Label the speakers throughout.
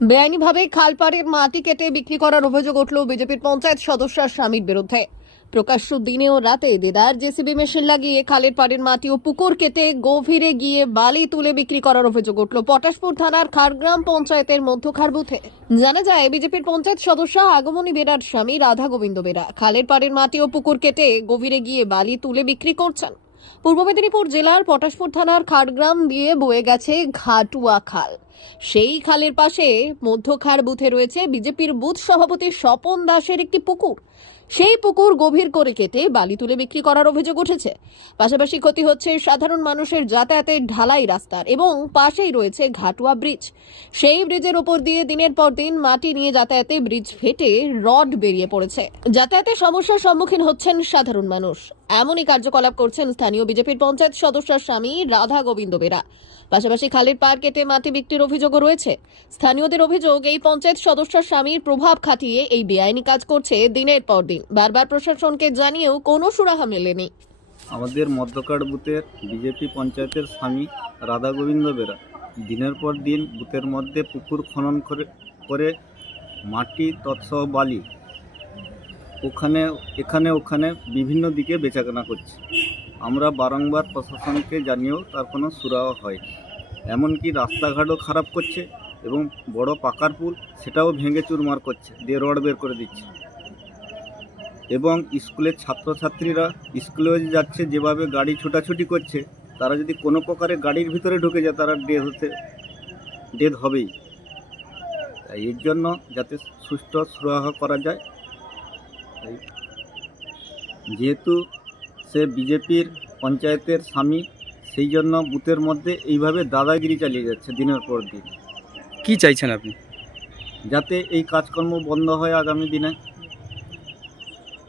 Speaker 1: বেআইনিভাবে খালপাড়ের মাটি কেটে বিক্রি করার অভিযোগ উঠল বিজেপির পঞ্চায়েত সদস্যার স্বামীর বিরুদ্ধে। প্রকাশ্য দিনে ও রাতে দেদার জেসিবি মেশিন লাগিয়ে খালের পাড়ের মাটি ও পুকুর কেটে গভীরে গিয়ে বালি তুলে বিক্রি করার অভিযোগ উঠল পটাশপুর থানার খারগ্রাম পঞ্চায়েতের মধ্যখার বুথে। জানা যায়, বিজেপির পঞ্চায়েত সদস্য আগমনী বেরার স্বামী রাধা গোবিন্দ বেরা খালের পাড়ের মাটি ও পুকুর কেটে গভীরে গিয়ে বালি তুলে বিক্রি করছেন। পূর্ব মেদিনীপুর জেলার পটাশপুর থানার খাড়গ্রাম দিয়ে বয়ে গেছে ঘাটুয়া খাল। সেই খালের পাশে মধ্যখার বুথে রয়েছে বিজেপির বুথ সভাপতি স্বপন দাসের একটি পুকুর। সেই পুকুর গভীর করে কেটে বালি তুলে বিক্রি করার অভিযোগ উঠেছে। পাশাপাশি ক্ষতি হচ্ছে সাধারণ মানুষের যাতায়াতের ঢালাই রাস্তার এবং পাশেই রয়েছে ঘাটুয়া ব্রিজ। সেই ব্রিজের ওপর দিয়ে দিনের পর দিন মাটি নিয়ে যাতায়াতে ব্রিজ ফেটে রড বেরিয়ে পড়েছে। যাতায়াতে সমস্যার সম্মুখীন হচ্ছেন সাধারণ মানুষ। এমনই কার্যকলাপ করছেন স্থানীয় বিজেপির পঞ্চায়েত সদস্যার স্বামী রাধা গোবিন্দ বেরা। পাশাপাশি খালের পার কেটে মাটি বিক্রির অভিযোগও রয়েছে। স্থানীয়দের অভিযোগ, এই পঞ্চায়েত সদস্যের স্বামীর প্রভাব খাটিয়ে এই বেআইনি কাজ করছে দিনের পর দিন। বারবার প্রশাসনকে জানিয়েও কোনো সুরাহা মেলেনি।
Speaker 2: আমাদের মধ্যকার বুথের বিজেপি পঞ্চায়েতের স্বামী রাধা গোবিন্দ বেরা দিনের পর দিন বুথের মধ্যে পুকুর খনন করে করে মাটি, তৎসহ বালি ওখানে, এখানে, ওখানে বিভিন্ন দিকে বেচাকেনা করছে। আমরা বারংবার প্রশাসনকে জানিয়েও তার কোনো সুরাহা হয় এমনকি রাস্তাঘাটও খারাপ করছে এবং বড় পাকার পুল সেটাও ভেঙে চুরমার করছে, দিয়ে রড বের করে দিচ্ছে। এবং স্কুলের ছাত্রছাত্রীরা স্কুলেও যাচ্ছে, যেভাবে গাড়ি ছোটাছুটি করছে, তারা যদি কোনো প্রকারে গাড়ির ভিতরে ঢুকে যায়, তারা ডেথ হতে ডেথ হবেই। এর জন্য যাতে সুষ্ঠু সুরাহা করা যায় যেহেতু সে বিজেপির পঞ্চায়েতের স্বামী সেই জন্য বুথের মধ্যে এইভাবে দাদাগিরি চালিয়ে যাচ্ছে দিনের পর দিন।
Speaker 3: কি চাইছেন আপনি?
Speaker 2: যাতে এই কাজকর্ম বন্ধ হয় আগামী দিনে।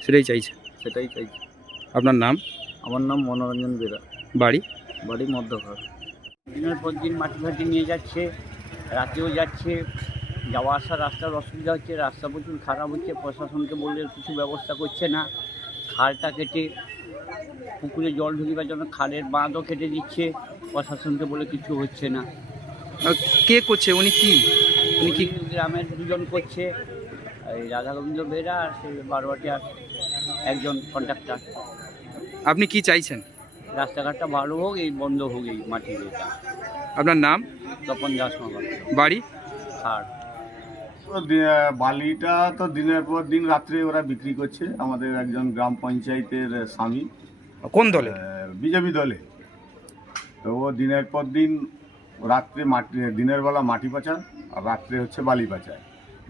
Speaker 3: সেটাই চাইছেন
Speaker 2: সেটাই চাইছি।
Speaker 3: আপনার নাম?
Speaker 2: আমার নাম মনোরঞ্জন বেরা।
Speaker 3: বাড়ি?
Speaker 2: বাড়ি মধ্যঘর।
Speaker 4: দিনের পর দিন মাটি ফাটি নিয়ে যাচ্ছে রাতেও যাচ্ছে যাওয়া আসার রাস্তার অসুবিধা হচ্ছে রাস্তা প্রচুর খারাপ হচ্ছে প্রশাসনকে বললে কিছু ব্যবস্থা করছে না। খালটা কেটে পুকুরে জল ঢুকিবার জন্য খালের বাঁধও কেটে দিচ্ছে প্রশাসনকে বলে কিছু হচ্ছে না।
Speaker 3: কে করছে? উনি কি? উনি কি?
Speaker 4: গ্রামের দুজন করছে এই রাধা গোবিন্দ বেরা আর সেই বারোয়াটিয়ার একজন কন্ট্রাক্টর।
Speaker 3: আপনি কি চাইছেন?
Speaker 4: রাস্তাঘাটটা ভালো হোক এই বন্ধ হোক এই মাটির
Speaker 3: আপনার নাম?
Speaker 4: তপন দাস
Speaker 3: বাড়ি?
Speaker 4: খাড়
Speaker 5: তো বালিটা তো দিনের পর দিন রাত্রে ওরা বিক্রি করছে আমাদের একজন গ্রাম পঞ্চায়েতের স্বামী।
Speaker 3: কোন দলে?
Speaker 5: বিজেপি দলে। তো ও দিনের পর দিন রাত্রে মাটি দিনের বেলা মাটি পাচার আর রাত্রে হচ্ছে বালি পাচার।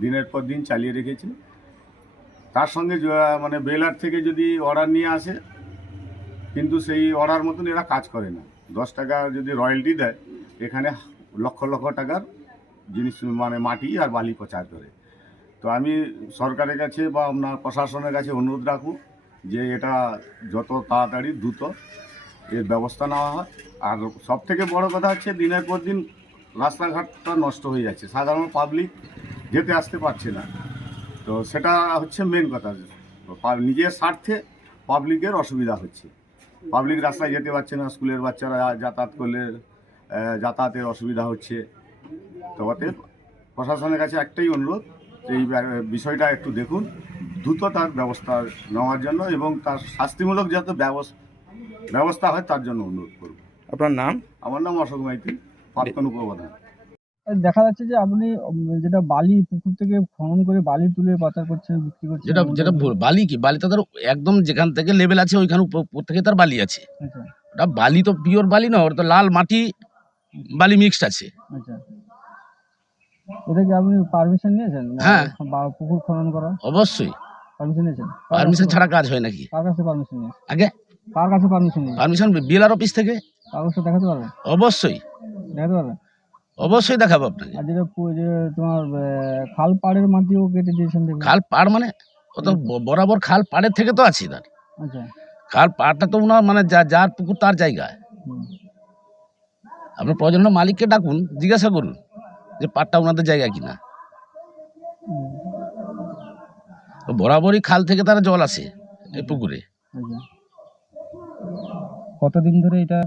Speaker 5: দিনের পর দিন চালিয়ে রেখেছে। তার সঙ্গে মানে বেলার থেকে যদি অর্ডার নিয়ে আসে কিন্তু সেই অর্ডার মতন এরা কাজ করে না। দশ টাকা যদি রয়্যালটি দেয় এখানে লক্ষ লক্ষ টাকার জিনিস মানে মাটি আর বালি প্রচার করে। তো আমি সরকারের কাছে বা আপনার প্রশাসনের কাছে অনুরোধ রাখব যে এটা যত তাড়াতাড়ি দ্রুত এর ব্যবস্থা নেওয়া হয়। আর সব থেকে বড় কথা হচ্ছে দিনের পর দিন রাস্তাঘাটটা নষ্ট হয়ে যাচ্ছে। সাধারণ পাবলিক যেতে আসতে পারছে না। তো সেটা হচ্ছে মেন কথা। নিজের স্বার্থে পাবলিকের অসুবিধা হচ্ছে। পাবলিক রাস্তায় যেতে পারছে না, স্কুলের বাচ্চারা যাতায়াত করলে যাতায়াতের অসুবিধা হচ্ছে। তো অতএব প্রশাসনের কাছে একটাই অনুরোধ এই বিষয়টা একটু দেখুন দ্রুত তার ব্যবস্থা নেওয়ার জন্য এবং তার শাস্তিমূলক যাতে ব্যবস- ব্যবস্থা হয় তার জন্য অনুরোধ করব।
Speaker 3: আপনার নাম?
Speaker 5: আমার নাম অশোক মাইতি প্রাক্তন উপপ্রধান।
Speaker 6: দেখা যাচ্ছে যে আপনি যেটা বালি পুকুর থেকে খনন করে বালি তুলে পাচার করছেন বিক্রি করছেন
Speaker 7: যেটা যেটা বালি কি? বালিটা তার একদম যেখান থেকে লেভেল আছে ওইখানে উপর থেকে তার বালি আছে।
Speaker 6: আচ্ছা।
Speaker 7: ওটা বালি তো পিওর বালি না ওটা তো লাল মাটি বালি মিক্সড আছে।
Speaker 6: আচ্ছা। এটা কি আপনি পারমিশন নিয়েছেন?
Speaker 7: হ্যাঁ।
Speaker 6: বা পুকুর খনন করা
Speaker 7: অবশ্যই।
Speaker 6: পারমিশন নিয়েছেন?
Speaker 7: পারমিশন ছাড়া কাজ হয় নাকি?
Speaker 6: কার কাছে পারমিশন নিয়েছেন?
Speaker 7: আগে?
Speaker 6: কার কাছে পারমিশন নিয়েছেন?
Speaker 7: পারমিশন বিএলআর অফিস থেকে?
Speaker 6: কাগজটা দেখাতে পারবেন?
Speaker 7: অবশ্যই।
Speaker 6: দেখাতে পারবেন?
Speaker 7: অবশ্যই দেখাবো আপনাকে।
Speaker 6: আর যেটা যে তোমার খাল পাড়ের মাটিও কেটে দিয়েছেন
Speaker 7: খাল পাড় মানে? ও তো বরাবর খাল পাড়ের থেকে তো আছে তার
Speaker 6: আচ্ছা।
Speaker 7: খাল পাড়টা তো ওনার মানে যা- যার পুকুর তার জায়গা। আপনার প্রয়োজন হলে মালিককে ডাকুন জিজ্ঞাসা করুন। যে পাটটা ওনাদের জায়গা কিনা। বরাবরই খাল থেকে তারা জল আসে এই পুকুরে।
Speaker 6: আচ্ছা। কতদিন ধরে এটা?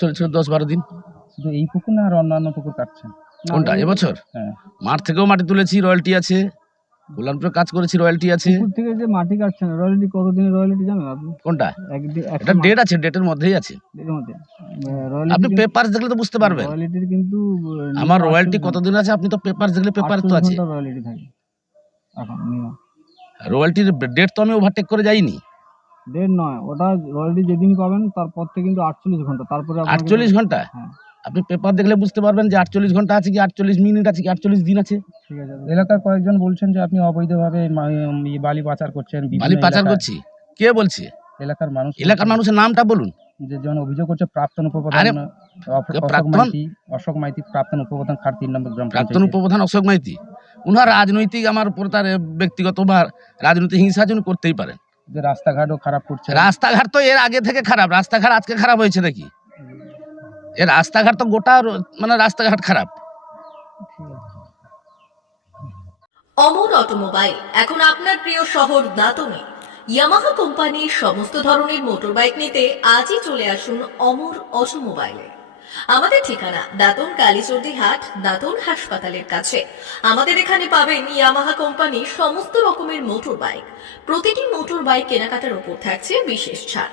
Speaker 7: চলে চলে দশ বারো দিন।
Speaker 6: শুধু এই পুকুর না আর অন্যান্য পুকুর কাটছেন?
Speaker 7: কোনটা? এবছর?
Speaker 6: হ্যাঁ।
Speaker 7: মাঠ থেকেও মাটি তুলেছি রয়্যালটি আছে। কল্যাণপুরে কাজ করেছি রয়্যালটি আছে।
Speaker 6: থেকে যে মাটি কাটছেন রয়্যালিটি কতদিনের রয়্যালিটি জানেন আপনি?
Speaker 7: কোনটা?
Speaker 6: একটা
Speaker 7: এটা ডেট আছে ডেটের মধ্যেই আছে। আপনি পেপার দেখলে তো বুঝতে পারবেন।
Speaker 6: রয়্যালিটির কিন্তু
Speaker 7: আমার রয়্যালটি কতদিন আছে? আপনি তো পেপার দেখলে পেপার তো আছে।
Speaker 6: রয়্যালিটি থাকে। এখন
Speaker 7: রয়্যালটির ডেট তো আমি ওভারটেক করে যাইনি।
Speaker 6: দেড় নয় ওটা রয়্যালিটি যেদিন পাবেন তারপর থেকে কিন্তু আটচল্লিশ ঘণ্টা। তারপরে
Speaker 7: আটচল্লিশ ঘণ্টা?
Speaker 6: হ্যাঁ।
Speaker 7: আপনি পেপার দেখলে বুঝতে পারবেন যে আটচল্লিশ ঘণ্টা আছে কি আটচল্লিশ মিনিট আছে কি আটচল্লিশ দিন আছে।
Speaker 6: ঠিক আছে
Speaker 8: এলাকার কয়েকজন বলছেন যে আপনি অবৈধভাবে মা- বালি পাচার করছেন বিভিন্ন
Speaker 7: বালি পাচার। করছি। কে বলছে?
Speaker 8: এলাকার মানুষ
Speaker 7: এলাকার মানুষের নামটা বলুন।
Speaker 8: যে জন অভিযোগ করছে প্রাক্তন উপপ্রধান
Speaker 7: আরে,
Speaker 8: অপ- অশোক
Speaker 7: প্রাক্তন?
Speaker 8: মাইতি অশোক মাইতি প্রাক্তন উপপ্রধান খার তিন নম্বর গ্রাম
Speaker 7: প্রাক্তন
Speaker 8: পঞ্চায়েতের।
Speaker 7: উপপ্রধান অশোক মাইতি। উনার রাজনৈতিক আমার উপর তার ব্যক্তিগত বা রাজনৈতিক হিংসা জন্য করতেই পারেন।
Speaker 8: যে রাস্তাঘাটও খারাপ করছে।
Speaker 7: রাস্তাঘাট তো এর আগে থেকে খারাপ। রাস্তাঘাট আজকে খারাপ হয়েছে নাকি? এর রাস্তাঘাট তো গোটা মানে রাস্তাঘাট খারাপ।
Speaker 9: অমর অটোমোবাইল, এখন আপনার প্রিয় শহর দাতনে। ইয়ামাহা কোম্পানির সমস্ত ধরনের মোটরবাইক নিতে আজই চলে আসুন অমর অটোমোবাইলে। আমাদের ঠিকানা দাতন কালীচর্দি হাট, দাতন হাসপাতালের কাছে। আমাদের এখানে পাবেন ইয়ামাহা কোম্পানির সমস্ত রকমের মোটর বাইক প্রতিটি মোটর বাইক কেনাকাটার উপর থাকছে বিশেষ ছাড়।